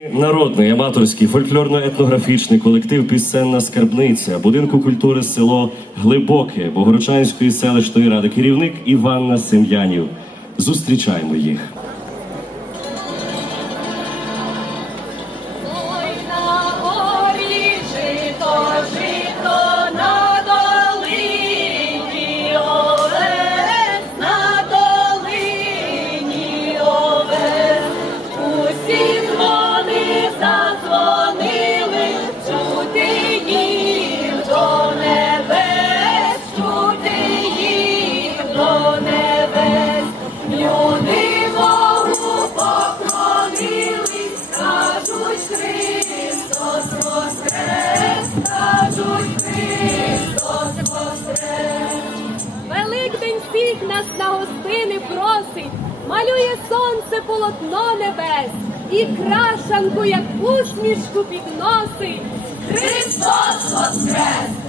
Народний аматорський фольклорно-етнографічний колектив Пісенна скарбниця будинку культури село Глибоке Богородчанської селищної ради керівник Іванна Сем'янів. Зустрічаємо їх. просить, малює сонце полотно небес і крашанку, як усмішку підносить. Христос воскрес!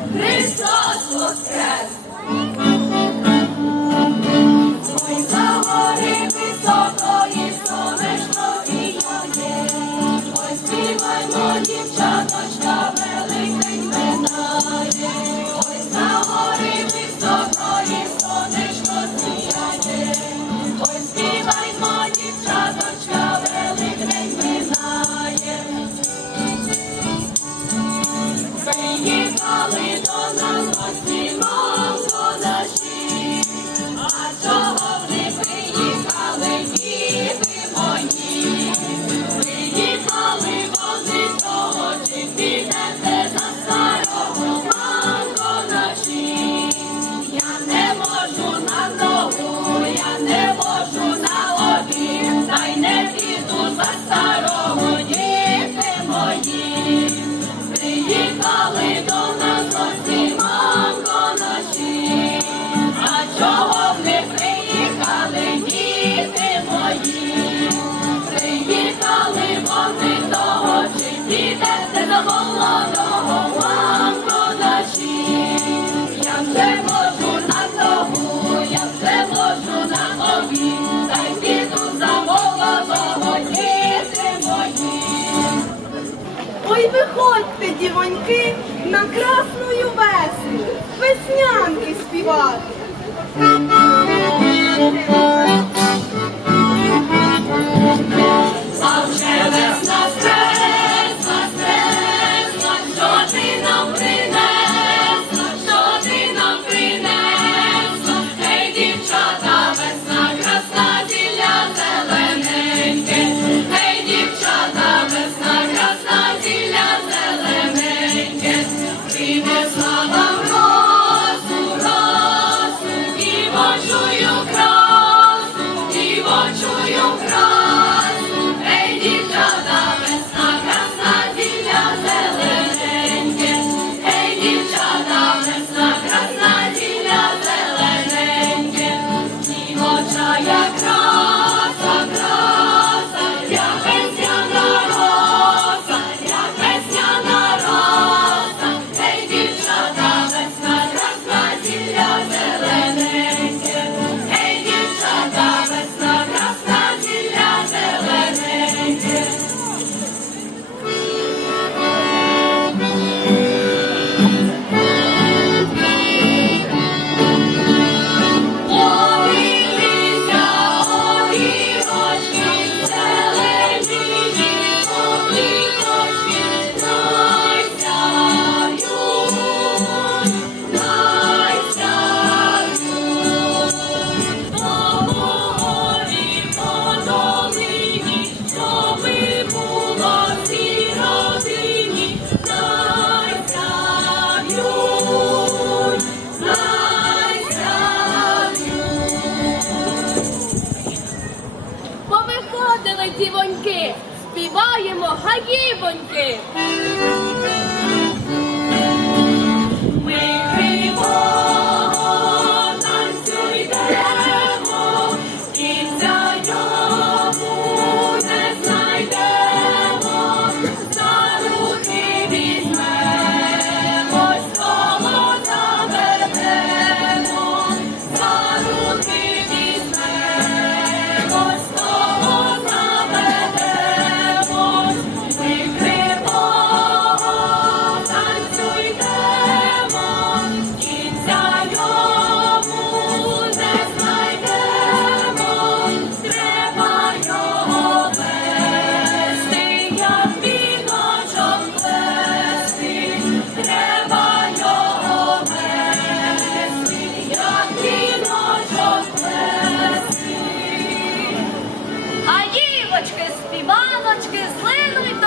приходьте, дівоньки, на красну весну, веснянки співати. баночки злинули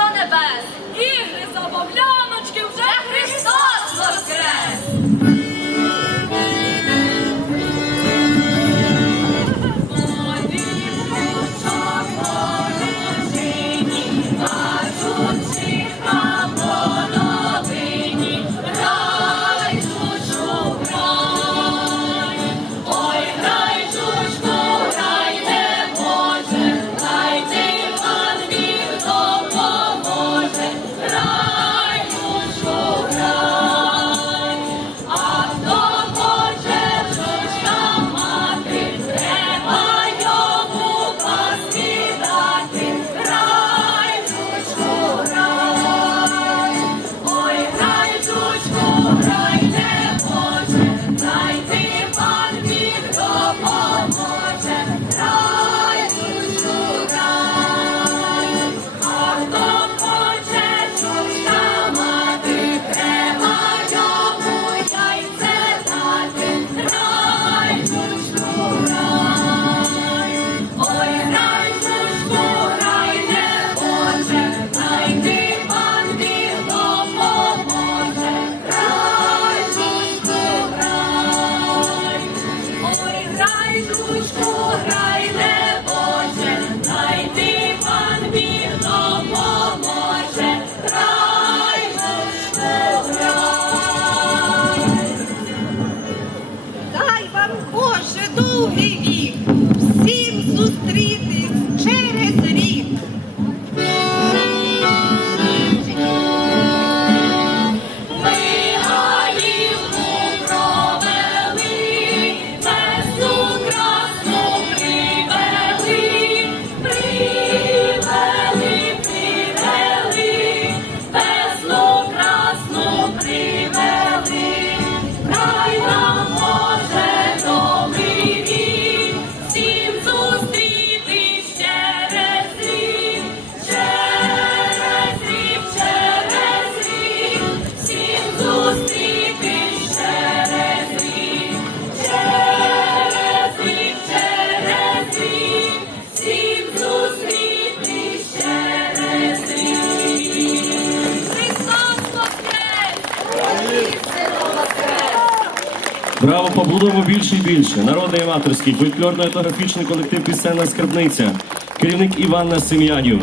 Браво, більше і більше. Народний аматорський фольклорно-етнографічний колектив Пісенна скарбниця. Керівник Іванна Сем'янів.